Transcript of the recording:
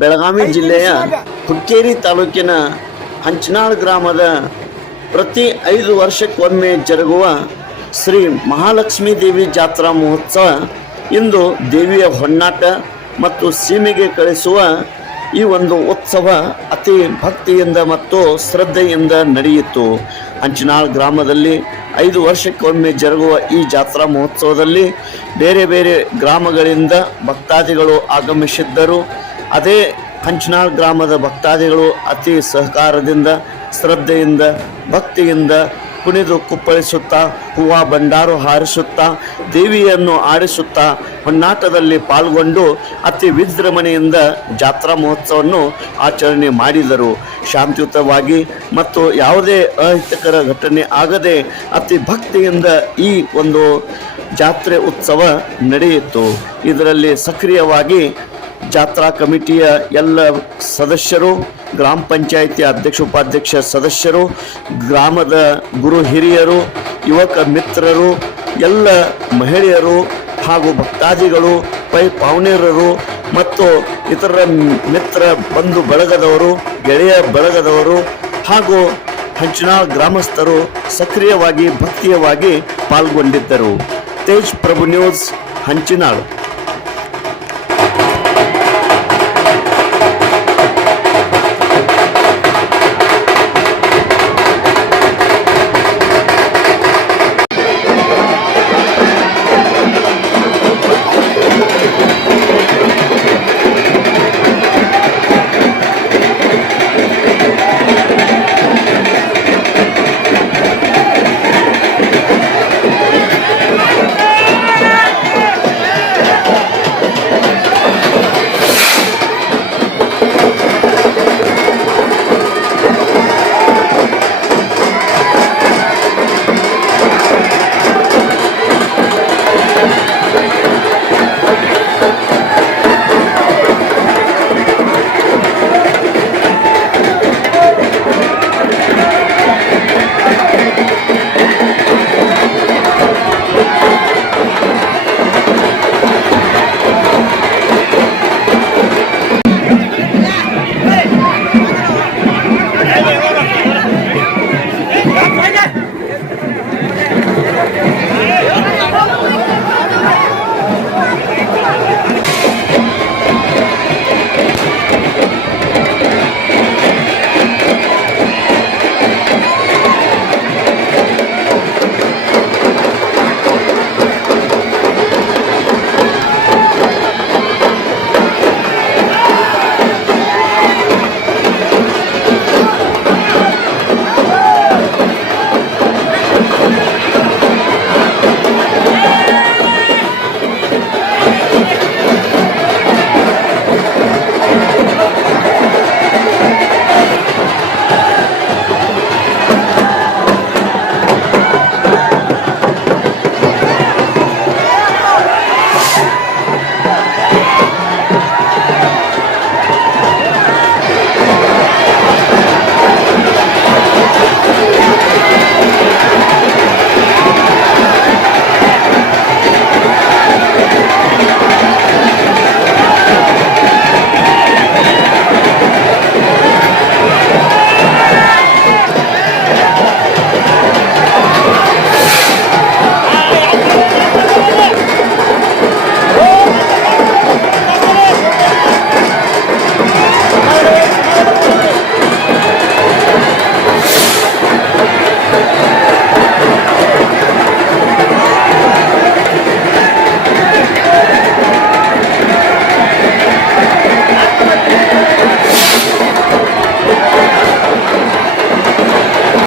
ಬೆಳಗಾವಿ ಜಿಲ್ಲೆಯ ಹುಕ್ಕೇರಿ ತಾಲೂಕಿನ ಹಂಚನಾಳ್ ಗ್ರಾಮದ ಪ್ರತಿ ಐದು ವರ್ಷಕ್ಕೊಮ್ಮೆ ಜರುಗುವ ಶ್ರೀ ಮಹಾಲಕ್ಷ್ಮೀ ದೇವಿ ಜಾತ್ರಾ ಮಹೋತ್ಸವ ಇಂದು ದೇವಿಯ ಹೊನ್ನಾಟ ಮತ್ತು ಸೀಮೆಗೆ ಕಳಿಸುವ ಈ ಒಂದು ಉತ್ಸವ ಅತಿ ಭಕ್ತಿಯಿಂದ ಮತ್ತು ಶ್ರದ್ಧೆಯಿಂದ ನಡೆಯಿತು. ಹಂಚನಾಳ್ ಗ್ರಾಮದಲ್ಲಿ ಐದು ವರ್ಷಕ್ಕೊಮ್ಮೆ ಜರುಗುವ ಈ ಜಾತ್ರಾ ಮಹೋತ್ಸವದಲ್ಲಿ ಬೇರೆ ಬೇರೆ ಗ್ರಾಮಗಳಿಂದ ಭಕ್ತಾದಿಗಳು ಆಗಮಿಸಿದ್ದರು. ಅದೇ ಕಂಚನಾಳ್ ಗ್ರಾಮದ ಭಕ್ತಾದಿಗಳು ಅತಿ ಸಹಕಾರದಿಂದ, ಶ್ರದ್ಧೆಯಿಂದ, ಭಕ್ತಿಯಿಂದ ಕುಣಿದು ಕುಪ್ಪಳಿಸುತ್ತಾ, ಹೂವು ಭಂಡಾರು ಹಾರಿಸುತ್ತಾ, ದೇವಿಯನ್ನು ಆಡಿಸುತ್ತಾ ಹೊನ್ನಾಟದಲ್ಲಿ ಪಾಲ್ಗೊಂಡು ಅತಿ ವಿಜೃಂಭಣೆಯಿಂದ ಜಾತ್ರಾ ಮಹೋತ್ಸವವನ್ನು ಆಚರಣೆ ಮಾಡಿದರು. ಶಾಂತಿಯುತವಾಗಿ ಮತ್ತು ಯಾವುದೇ ಅಹಿತಕರ ಘಟನೆ ಆಗದೆ ಅತಿ ಭಕ್ತಿಯಿಂದ ಈ ಒಂದು ಜಾತ್ರೆ ಉತ್ಸವ ನಡೆಯಿತು. ಇದರಲ್ಲಿ ಸಕ್ರಿಯವಾಗಿ ಜಾತ್ರಾ ಕಮಿಟಿಯ ಎಲ್ಲ ಸದಸ್ಯರು, ಗ್ರಾಮ ಪಂಚಾಯಿತಿ ಅಧ್ಯಕ್ಷ, ಉಪಾಧ್ಯಕ್ಷ ಸದಸ್ಯರು, ಗ್ರಾಮದ ಗುರು ಹಿರಿಯರು, ಯುವಕ ಮಿತ್ರರು, ಎಲ್ಲ ಮಹಿಳೆಯರು ಹಾಗೂ ಭಕ್ತಾದಿಗಳು, ಪೈ ಪಾವನೇರರು ಮತ್ತು ಇತರ ಮಿತ್ರ ಬಂಧು ಬಳಗದವರು, ಗೆಳೆಯ ಬಳಗದವರು ಹಾಗೂ ಹಂಚನಾಳ್ ಗ್ರಾಮಸ್ಥರು ಸಕ್ರಿಯವಾಗಿ, ಭಕ್ತಿಯವಾಗಿ ಪಾಲ್ಗೊಂಡಿದ್ದರು. ತೇಜ್ ಪ್ರಭು ನ್ಯೂಸ್, ಹಂಚಿನಾಳ್.